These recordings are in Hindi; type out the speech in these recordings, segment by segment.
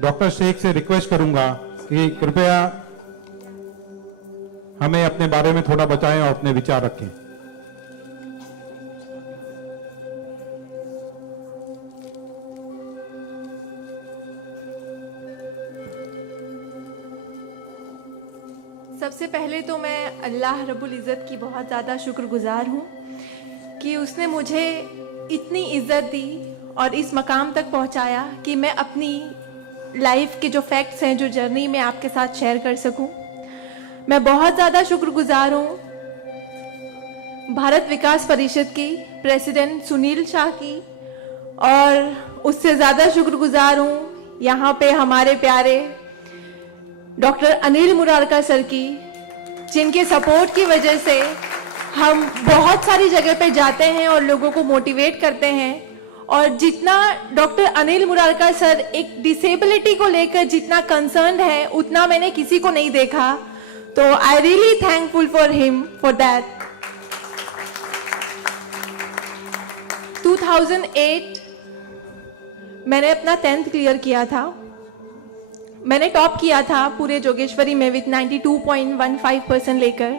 डॉक्टर शेख से रिक्वेस्ट करूंगा कि कृपया हमें अपने बारे में थोड़ा बताएं और अपने विचार रखें। सबसे पहले तो मैं अल्लाह रब्बुल इज़्ज़त की बहुत ज़्यादा शुक्रगुजार हूँ कि उसने मुझे इतनी इज़्ज़त दी और इस मकाम तक पहुँचाया कि मैं अपनी लाइफ के जो फैक्ट्स हैं, जो जर्नी में आपके साथ शेयर कर सकूँ। मैं बहुत ज़्यादा शुक्रगुजार हूँ भारत विकास परिषद की प्रेसिडेंट सुनील शाह की, और उससे ज़्यादा शुक्रगुजार हूँ यहाँ पे हमारे प्यारे डॉक्टर अनिल मुरारका सर की, जिनके सपोर्ट की वजह से हम बहुत सारी जगह पे जाते हैं और लोगों को मोटिवेट करते हैं। और जितना डॉक्टर अनिल मुरारका सर एक डिसेबिलिटी को लेकर जितना कंसर्न्ड है, उतना मैंने किसी को नहीं देखा। तो I really thankful for him for that. 2008 मैंने अपना 10th क्लियर किया था। मैंने टॉप किया था पूरे जोगेश्वरी में विथ 92.15% लेकर,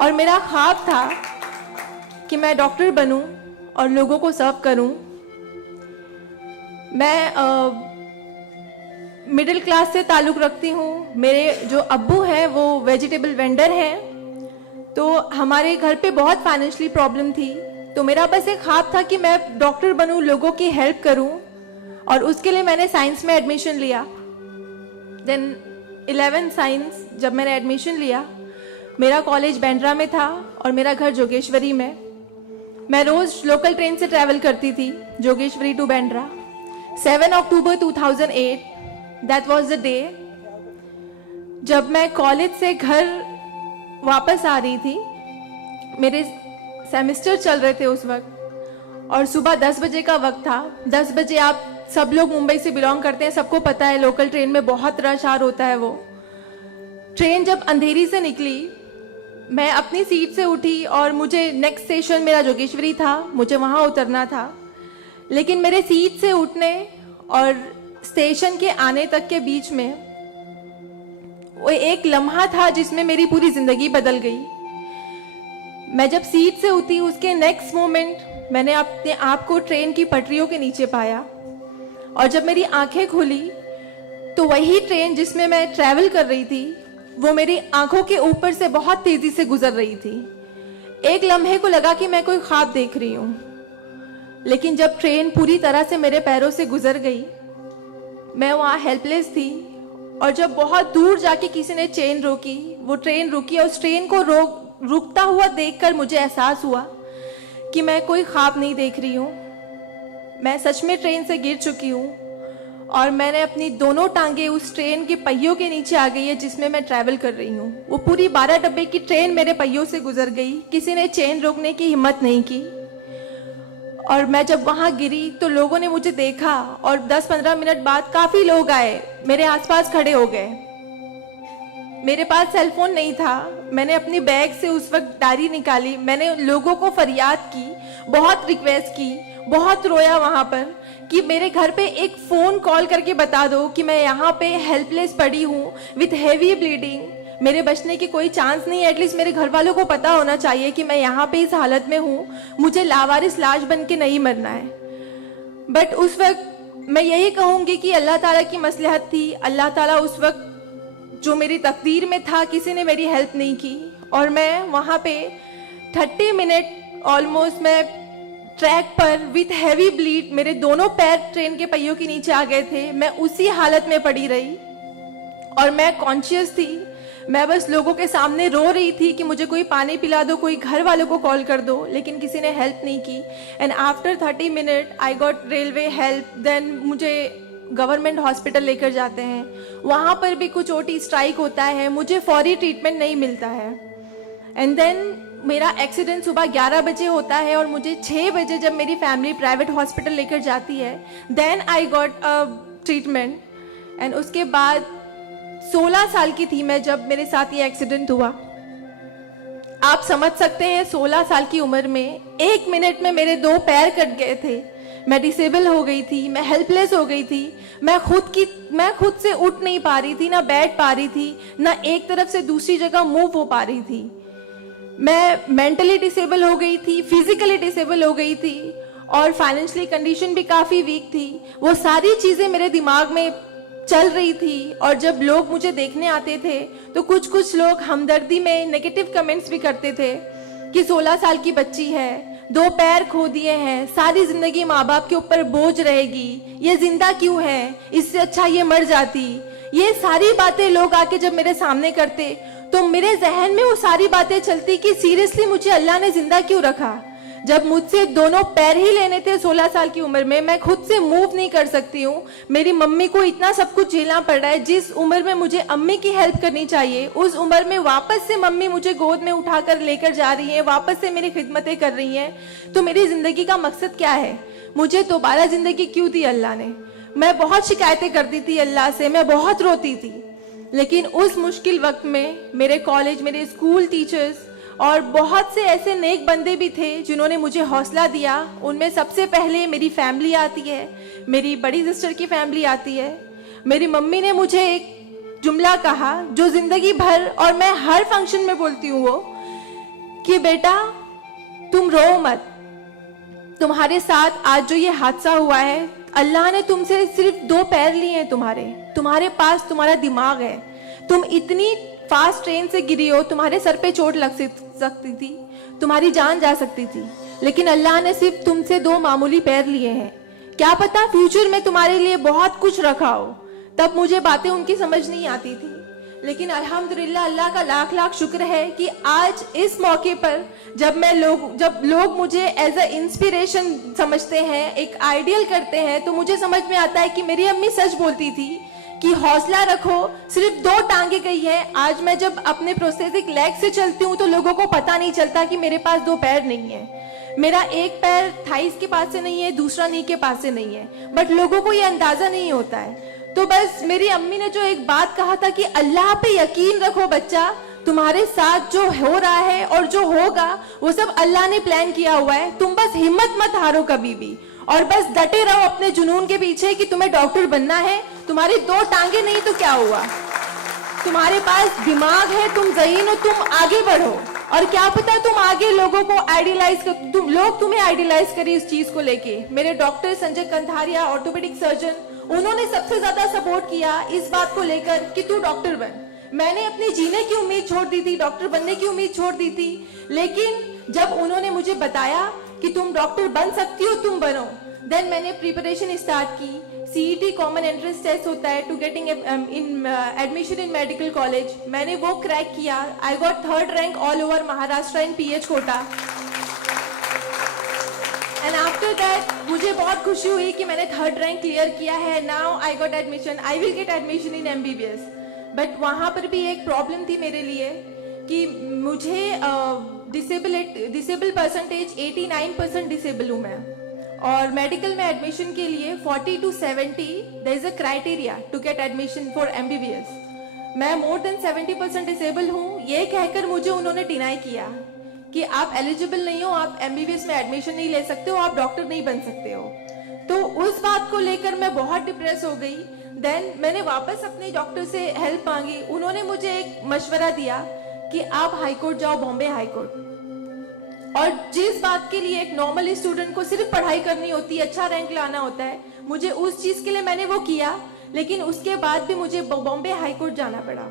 और मेरा ख्वाब था कि मैं डॉक्टर बनूं और लोगों को सर्व करूं। मैं मिडिल क्लास से ताल्लुक़ रखती हूँ। मेरे जो अब्बू हैं वो वेजिटेबल वेंडर हैं, तो हमारे घर पे बहुत फाइनेंशियली प्रॉब्लम थी। तो मेरा बस एक ख्वाब था कि मैं डॉक्टर बनूं, लोगों की हेल्प करूं, और उसके लिए मैंने साइंस में एडमिशन लिया। देन 11 साइंस जब मैंने एडमिशन लिया, मेरा कॉलेज बांद्रा में था और मेरा घर जोगेश्वरी में। मैं रोज़ लोकल ट्रेन से ट्रैवल करती थी Jogeshwari to Bandra. 7 October 2008 that was the day जब मैं कॉलेज से घर वापस आ रही थी। मेरे सेमेस्टर चल रहे थे उस वक्त, और सुबह 10 बजे का वक्त था। 10 बजे, आप सब लोग मुंबई से बिलोंग करते हैं, सबको पता है लोकल ट्रेन में बहुत रश आर होता है। वो ट्रेन जब अंधेरी से निकली, मैं अपनी सीट से उठी और मुझे नेक्स्ट स्टेशन मेरा जोगेश्वरी था, मुझे वहाँ उतरना था। लेकिन मेरे सीट से उठने और स्टेशन के आने तक के बीच में वो एक लम्हा था जिसमें मेरी पूरी ज़िंदगी बदल गई। मैं जब सीट से उठी, उसके नेक्स्ट मोमेंट मैंने अपने आप को ट्रेन की पटरियों के नीचे पाया, और जब मेरी आंखें खुली तो वही ट्रेन जिसमें मैं ट्रैवल कर रही थी वो मेरी आंखों के ऊपर से बहुत तेजी से गुजर रही थी। एक लम्हे को लगा कि मैं कोई ख्वाब देख रही हूँ, लेकिन जब ट्रेन पूरी तरह से मेरे पैरों से गुजर गई, मैं वहाँ हेल्पलेस थी। और जब बहुत दूर जाके किसी ने चेन रोकी, वो ट्रेन रुकी, और उस ट्रेन को रुकता हुआ देखकर मुझे एहसास हुआ कि मैं कोई ख्वाब नहीं देख रही हूँ, मैं सच में ट्रेन से गिर चुकी हूँ, और मैंने अपनी दोनों टांगे उस ट्रेन के पहियों के नीचे आ गई है जिसमें मैं ट्रैवल कर रही हूँ। वो पूरी 12 डब्बे की ट्रेन मेरे पहियों से गुजर गई, किसी ने चेन रोकने की हिम्मत नहीं की। और मैं जब वहाँ गिरी तो लोगों ने मुझे देखा, और 10-15 मिनट बाद काफ़ी लोग आए, मेरे आसपास खड़े हो गए। मेरे पास सेल फोन नहीं था। मैंने अपनी बैग से उस वक्त डायरी निकाली, मैंने लोगों को फरियाद की, बहुत रिक्वेस्ट की, बहुत रोया वहाँ पर कि मेरे घर पे एक फ़ोन कॉल करके बता दो कि मैं यहाँ पे हेल्पलेस पड़ी हूँ विथ हैवी ब्लीडिंग, मेरे बचने की कोई चांस नहीं है। एटलीस्ट मेरे घर वालों को पता होना चाहिए कि मैं यहाँ पे इस हालत में हूँ, मुझे लावारिस लाश बन के नहीं मरना है। बट उस वक्त मैं यही कहूँगी कि अल्लाह ताला की मसलहत थी। अल्लाह ताला उस वक्त जो मेरी तकदीर में था, किसी ने मेरी हेल्प नहीं की, और मैं वहाँ पे 30 मिनट ऑलमोस्ट मैं ट्रैक पर विथ हैवी ब्लीड, मेरे दोनों पैर ट्रेन के पहियों के नीचे आ गए थे। मैं उसी हालत में पड़ी रही और मैं कॉन्शियस थी। मैं बस लोगों के सामने रो रही थी कि मुझे कोई पानी पिला दो, कोई घर वालों को कॉल कर दो, लेकिन किसी ने हेल्प नहीं की। And after 30 minute I got railway help. Then मुझे गवर्नमेंट हॉस्पिटल लेकर जाते हैं, वहाँ पर भी कुछ ओटी स्ट्राइक होता है, मुझे फौरी ट्रीटमेंट नहीं मिलता है। एंड देन मेरा एक्सीडेंट सुबह 11 बजे होता है और मुझे 6 बजे जब मेरी फैमिली प्राइवेट हॉस्पिटल लेकर जाती है, then I got a treatment. And उसके बाद 16 साल की थी मैं जब मेरे साथ ये एक्सीडेंट हुआ। आप समझ सकते हैं 16 साल की उम्र में 1 मिनट में मेरे 2 पैर कट गए थे, मैं डिसेबल हो गई थी, मैं हेल्पलेस हो गई थी, मैं खुद से उठ नहीं पा रही थी, ना बैठ पा रही थी, ना एक तरफ से दूसरी जगह मूव हो पा रही थी। मैं मेंटली डिसेबल हो गई थी, फिजिकली डिसेबल हो गई थी और फाइनेंशियली कंडीशन भी काफ़ी वीक थी। वो सारी चीज़ें मेरे दिमाग में चल रही थी और जब लोग मुझे देखने आते थे तो कुछ लोग हमदर्दी में नेगेटिव कमेंट्स भी करते थे कि 16 साल की बच्ची है, 2 पैर खो दिए हैं, सारी जिंदगी माँ बाप के ऊपर बोझ रहेगी, ये जिंदा क्यों है, इससे अच्छा ये मर जाती। ये सारी बातें लोग आके जब मेरे सामने करते तो मेरे जहन में वो सारी बातें चलती कि सीरियसली मुझे अल्लाह ने जिंदा क्यों रखा, जब मुझसे दोनों पैर ही लेने थे 16 साल की उम्र में, मैं खुद से मूव नहीं कर सकती हूँ। मेरी मम्मी को इतना सब कुछ झेलना पड़ रहा है। जिस उम्र में मुझे अम्मी की हेल्प करनी चाहिए उस उम्र में वापस से मम्मी मुझे गोद में उठाकर लेकर जा रही है, वापस से मेरी खिदमतें कर रही हैं। तो मेरी जिंदगी का मकसद क्या है, मुझे दोबारा जिंदगी क्यों दी अल्लाह ने। मैं बहुत शिकायतें करती थी अल्लाह से, मैं बहुत रोती थी, लेकिन उस मुश्किल वक्त में मेरे कॉलेज, मेरे स्कूल टीचर्स और बहुत से ऐसे नेक बंदे भी थे जिन्होंने मुझे हौसला दिया। उनमें सबसे पहले मेरी फैमिली आती है, मेरी बड़ी सिस्टर की फैमिली आती है। मेरी मम्मी ने मुझे एक जुमला कहा जो जिंदगी भर और मैं हर फंक्शन में बोलती हूँ, वो कि बेटा तुम रो मत, तुम्हारे साथ आज जो ये हादसा हुआ है, अल्लाह ने तुमसे सिर्फ 2 पैर लिए हैं, तुम्हारे पास तुम्हारा दिमाग है, तुम इतनी फास्ट ट्रेन से गिरी हो, तुम्हारे सर पे चोट लग सकती थी, तुम्हारी जान जा सकती थी, लेकिन अल्लाह ने सिर्फ तुमसे 2 मामूली पैर लिए हैं। क्या पता फ्यूचर में तुम्हारे लिए बहुत कुछ रखा हो। तब मुझे बातें उनकी समझ नहीं आती थी, लेकिन अल्हम्दुलिल्लाह अल्लाह का लाख लाख शुक्र है कि आज इस मौके पर जब लोग मुझे एज अ इंस्पिरेशन समझते हैं, एक आइडियल करते हैं, तो मुझे समझ में आता है कि मेरी अम्मी सच बोलती थी कि हौसला रखो, सिर्फ 2 टांगे गई है। आज मैं जब अपने प्रोस्थेटिक लेग से चलती हूँ तो लोगों को पता नहीं चलता कि मेरे पास 2 पैर नहीं है, मेरा एक पैर थाइस के पास से नहीं है, दूसरा नी के पास से नहीं है, बट लोगों को ये अंदाजा नहीं होता है। तो बस मेरी अम्मी ने जो एक बात कहा था कि अल्लाह पे यकीन रखो बच्चा, तुम्हारे साथ जो हो रहा है और जो होगा वो सब अल्लाह ने प्लान किया हुआ है, तुम बस हिम्मत मत हारो कभी भी, और बस डटे रहो अपने जुनून के पीछे कि तुम्हें डॉक्टर बनना है। तुम्हारी 2 टांगे नहीं तो क्या हुआ, तुम्हारे पास दिमाग है, तुम ज़हीन हो, तुम आगे बढ़ो, और क्या पता तुम आगे लोगों को आइडियलाइज कर, लोग तुम्हें आइडियलाइज करें इस चीज को लेके। मेरे doctor Sanjay Kantharia, orthopaedic surgeon, उन्होंने सबसे ज्यादा सपोर्ट किया इस बात को लेकर कि तू डॉक्टर बन। मैंने अपनी जीने की उम्मीद छोड़ दी थी, डॉक्टर बनने की उम्मीद छोड़ दी थी, लेकिन जब उन्होंने मुझे बताया कि तुम डॉक्टर बन सकती हो, तुम बनो, देन मैंने प्रिपरेशन स्टार्ट की। सीईटी कॉमन एंट्रेंस टेस्ट होता है to getting admission in medical college, मैंने वो क्रैक किया। I got 3rd rank all over Maharashtra in PH quota, and after that मुझे बहुत खुशी हुई कि मैंने 3rd रैंक क्लियर किया है। Now I got admission, I will get admission in MBBS। But वहाँ पर भी एक प्रॉब्लम थी मेरे लिए कि मुझे डिसेबल परसेंटेज 89% डिसेबल हूँ मैं, और मेडिकल में एडमिशन के लिए 40 to 70 there is a criteria to get admission for MBBS। मैं मोर देन 70% डिसेबल हूँ, ये कहकर मुझे उन्होंने डिनाई किया कि आप एलिजिबल नहीं हो, आप MBBS में एडमिशन नहीं ले सकते हो, आप डॉक्टर नहीं बन सकते हो। तो उस बात को लेकर मैं बहुत डिप्रेस हो गई। देन मैंने वापस अपने डॉक्टर से हेल्प मांगी, उन्होंने मुझे एक मशवरा दिया कि आप हाई कोर्ट जाओ, बॉम्बे हाई कोर्ट, और जिस बात के लिए एक नॉर्मल स्टूडेंट को सिर्फ पढ़ाई करनी होती है, अच्छा रैंक लाना होता है, मुझे उस चीज के लिए मैंने वो किया, लेकिन उसके बाद भी मुझे बॉम्बे हाई कोर्ट जाना पड़ा।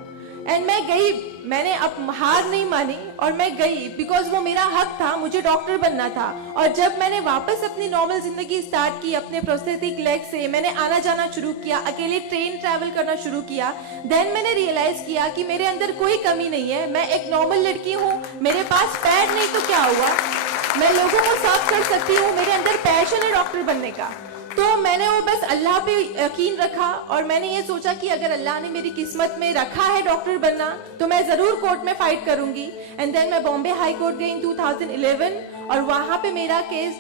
एंड मैं गई, मैंने अब हार नहीं मानी और मैं गई, बिकॉज वो मेरा हक था, मुझे डॉक्टर बनना था। और जब मैंने वापस अपनी नॉर्मल जिंदगी स्टार्ट की अपने प्रोस्थेटिक लेग से, मैंने आना जाना शुरू किया, अकेले ट्रेन ट्रैवल करना शुरू किया, देन मैंने रियलाइज किया कि मेरे अंदर कोई कमी नहीं है, मैं एक नॉर्मल लड़की हूँ, मेरे पास पैर नहीं तो क्या हुआ, मैं लोगों को सर्व कर सकती हूँ, मेरे अंदर पैशन है डॉक्टर बनने का। तो मैंने वो बस अल्लाह पे यकीन रखा और मैंने ये सोचा कि अगर अल्लाह ने मेरी किस्मत में रखा है डॉक्टर बनना तो मैं जरूर कोर्ट में फाइट करूंगी। एंड देन मैं बॉम्बे हाई कोर्ट गई इन 2011 और वहां पे मेरा केस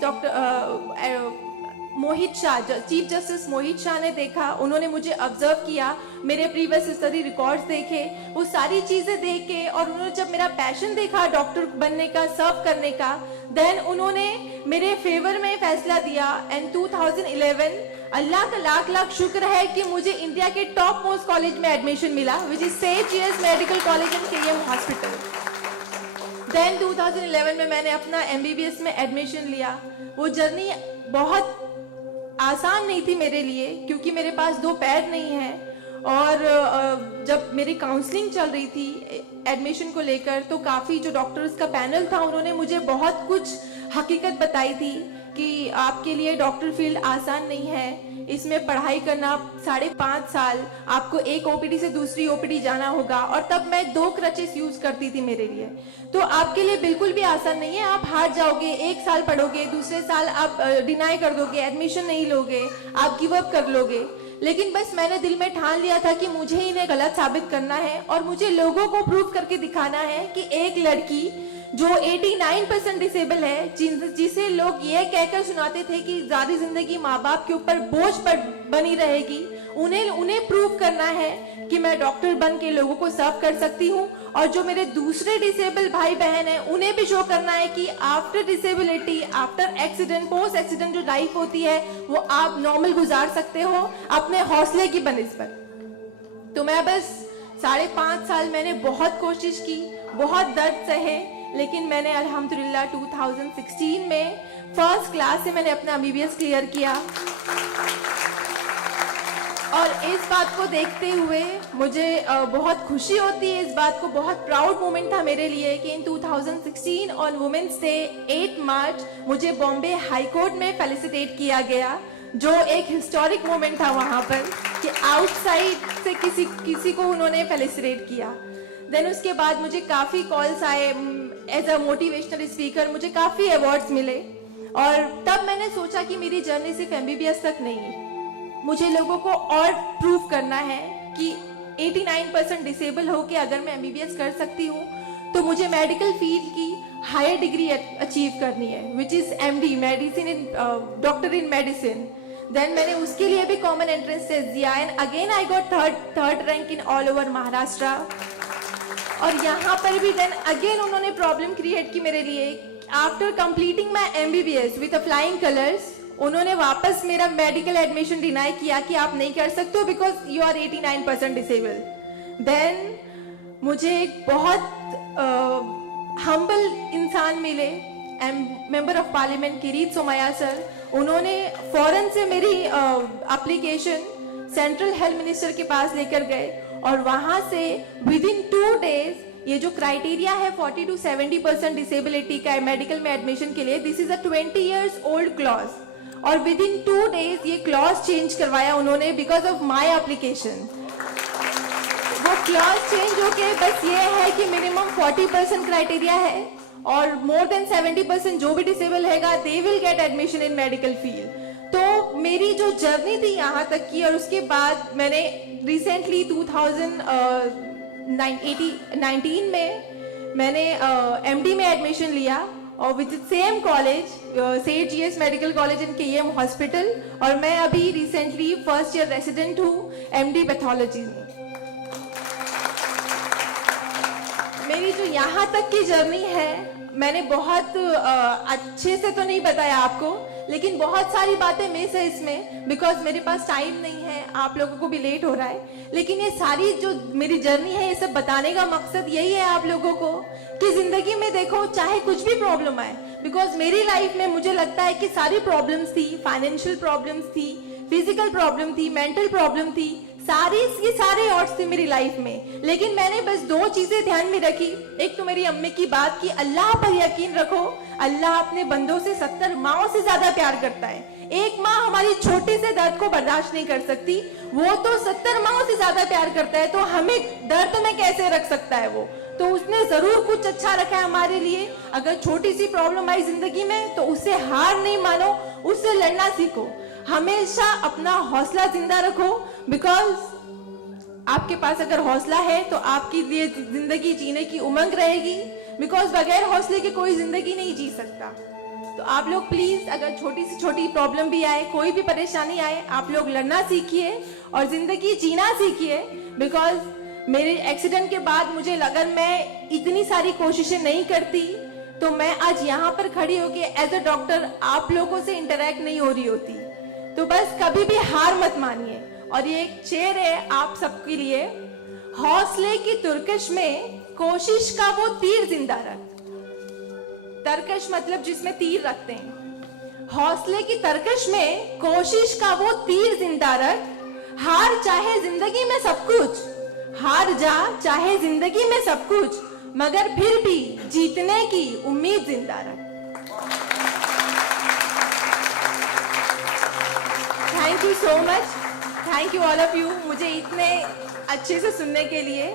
मोहित शाह, चीफ जस्टिस मोहित शाह ने देखा, उन्होंने मुझे ऑब्जर्व किया, मेरे प्रीवियस स्टडी रिकॉर्ड्स देखे, वो सारी चीजें देख के, और उन्होंने जब मेरा पैशन देखा डॉक्टर बनने का, सर्व करने का, देन उन्होंने मेरे फेवर में फैसला दिया। एंड 2011 अल्लाह का लाख लाख शुक्र है कि मुझे इंडिया के टॉप मोस्ट कॉलेज में एडमिशन मिला, which is Seth GS medical college and KM hospital. Then 2011 में मैंने अपना एमबीबीएस में एडमिशन लिया। वो जर्नी बहुत आसान नहीं थी मेरे लिए, क्योंकि मेरे पास 2 पैर नहीं हैं, और जब मेरी काउंसलिंग चल रही थी एडमिशन को लेकर, तो काफ़ी जो डॉक्टर्स का पैनल था उन्होंने मुझे बहुत कुछ हकीकत बताई थी कि आपके लिए डॉक्टर फील्ड आसान नहीं है, इसमें पढ़ाई करना 5.5 साल, आपको एक ओपीडी से दूसरी ओपीडी जाना होगा, और तब मैं 2 क्रचेस यूज करती थी मेरे लिए, तो आपके लिए बिल्कुल भी आसान नहीं है, आप हार जाओगे, 1 साल पढ़ोगे, दूसरे साल आप डिनाई कर दोगे, एडमिशन नहीं लोगे, आप गिव अप कर लोगे। लेकिन बस मैंने दिल में ठान लिया था कि मुझे इन्हें गलत साबित करना है, और मुझे लोगों को प्रूव करके दिखाना है कि एक लड़की जो 89% डिसेबल है, जिसे लोग ये कहकर सुनाते थे कि सारी जिंदगी माँ बाप के ऊपर बोझ पर बनी रहेगी, उन्हें प्रूव करना है कि मैं डॉक्टर बन के लोगों को सर्व कर सकती हूँ। और जो मेरे दूसरे डिसेबल भाई बहन हैं, उन्हें भी शो करना है कि after disability, after accident, post accident जो लाइफ होती है वो आप नॉर्मल गुजार सकते हो अपने हौसले की बनिस्बत। तो मैं बस 5.5 साल मैंने बहुत कोशिश की, बहुत दर्द सहे, लेकिन मैंने अल्हम्दुलिल्लाह 2016 में फर्स्ट क्लास से मैंने अपना एमबीबीएस क्लियर किया। और इस बात को देखते हुए मुझे बहुत खुशी होती है, इस बात को बहुत प्राउड मोमेंट था मेरे लिए कि इन 2016 ऑन वुमेन्स डे 8 मार्च मुझे बॉम्बे हाई कोर्ट में फेलिसिटेट किया गया, जो एक हिस्टोरिक मोमेंट था वहां पर कि आउटसाइड से किसी को उन्होंने फेलिसिटेट किया। देन उसके बाद मुझे काफ़ी कॉल्स आए एज अ मोटिवेशनल स्पीकर, मुझे काफ़ी अवार्ड्स मिले, और तब मैंने सोचा कि मेरी जर्नी सिर्फ एमबीबीएस तक नहीं, मुझे लोगों को और प्रूव करना है कि 89% डिसेबल हो के अगर मैं एमबीबीएस कर सकती हूँ तो मुझे मेडिकल फील्ड की हायर डिग्री अचीव करनी है, which is MD, medicine in doctor in medicine. Then मैंने उसके लिए भी कॉमन एंट्रेंस टेस्ट दिया, and again I got third rank in all over Maharashtra. और यहाँ पर भी देन अगेन उन्होंने प्रॉब्लम क्रिएट की मेरे लिए। After completing my MBBS with flying colours, उन्होंने वापस मेरा मेडिकल एडमिशन डिनाई किया कि आप नहीं कर सकते हो because you are 89% disable. Then मुझे एक बहुत हम्बल इंसान मिले, member of parliament Kirit Somaiya sir, उन्होंने फौरन से मेरी एप्लीकेशन सेंट्रल हेल्थ मिनिस्टर के पास लेकर गए, और वहां से विद इन 2 डेज ये जो क्राइटेरिया है 40 to 70% डिसेबिलिटी का मेडिकल में एडमिशन के लिए, this is a 20 years old clause, और विद इन 2 डेज ये क्लॉज चेंज करवाया उन्होंने बिकॉज ऑफ माई एप्लीकेशन। वो क्लॉज चेंज होके बस ये है कि मिनिमम 40% क्राइटेरिया है, और मोर देन 70% जो भी डिसेबल हैगा they will get admission in medical field. तो मेरी जो जर्नी थी यहाँ तक की, और उसके बाद मैंने रिसेंटली 2019 में मैंने एमडी में एडमिशन लिया, और with same college Seth GS medical college and KM hospital, और मैं अभी रिसेंटली फर्स्ट ईयर रेसिडेंट हूँ एमडी पैथोलॉजी में। मेरी जो यहाँ तक की जर्नी है, मैंने बहुत अच्छे से तो नहीं बताया आपको, लेकिन बहुत सारी बातें मिस है इसमें बिकॉज मेरे पास टाइम नहीं है, आप लोगों को भी लेट हो रहा है। लेकिन ये सारी जो मेरी जर्नी है, ये सब बताने का मकसद यही है आप लोगों को कि जिंदगी में देखो चाहे कुछ भी प्रॉब्लम आए, बिकॉज मेरी लाइफ में मुझे लगता है कि सारी प्रॉब्लम्स थी, फाइनेंशियल प्रॉब्लम्स थी, फिजिकल प्रॉब्लम थी, मेंटल प्रॉब्लम थी, सारे ऑड्स थे मेरी लाइफ में, लेकिन मैंने बस 2 चीजें ध्यान में रखी। एक तो मेरी अम्मी की बात कि अल्लाह पर यकीन रखो, अल्लाह अपने बंदों से 70 माओं से ज्यादा प्यार करता है। एक माँ हमारी छोटे से दर्द को बर्दाश्त नहीं कर सकती, वो तो 70 माओं से ज्यादा प्यार करता है, तो हमें दर्द में कैसे रख सकता है वो? तो उसने जरूर कुछ अच्छा रखा है हमारे लिए। अगर छोटी सी प्रॉब्लम आई जिंदगी में तो उससे हार नहीं मानो, उससे लड़ना सीखो, हमेशा अपना हौसला जिंदा रखो, बिकॉज आपके पास अगर हौसला है तो आपकी लिए जिंदगी जीने की उमंग रहेगी, बिकॉज बगैर हौसले के कोई जिंदगी नहीं जी सकता। तो आप लोग प्लीज, अगर छोटी से छोटी प्रॉब्लम भी आए, कोई भी परेशानी आए, आप लोग लड़ना सीखिए और जिंदगी जीना सीखिए। बिकॉज मेरे एक्सीडेंट के बाद मुझे लगा मैं इतनी सारी कोशिशें नहीं करती तो मैं आज यहाँ पर खड़ी होके एज अ डॉक्टर आप लोगों से इंटरेक्ट नहीं हो रही होती। तो बस कभी भी हार मत मानिए। और ये एक शेर है आप सबके लिए, हौसले की तुर्कश में कोशिश का वो तीर जिंदा रख। तरकश मतलब जिसमें तीर रखते हैं। हौसले की तरकश में कोशिश का वो तीर जिंदा रख। हार चाहे जिंदगी में सब कुछ, हार जा चाहे जिंदगी में सब कुछ, मगर फिर भी जीतने की उम्मीद जिंदा रख। Thank you so much, thank you all of you मुझे इतने अच्छे से सुनने के लिए।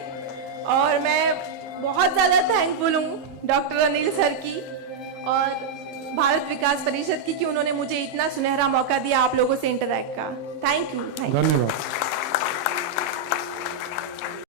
और मैं बहुत ज़्यादा थैंकफुल हूँ डॉक्टर अनिल सर की और भारत विकास परिषद की कि उन्होंने मुझे इतना सुनहरा मौका दिया आप लोगों से इंटरैक्ट का। Thank you. धन्यवाद।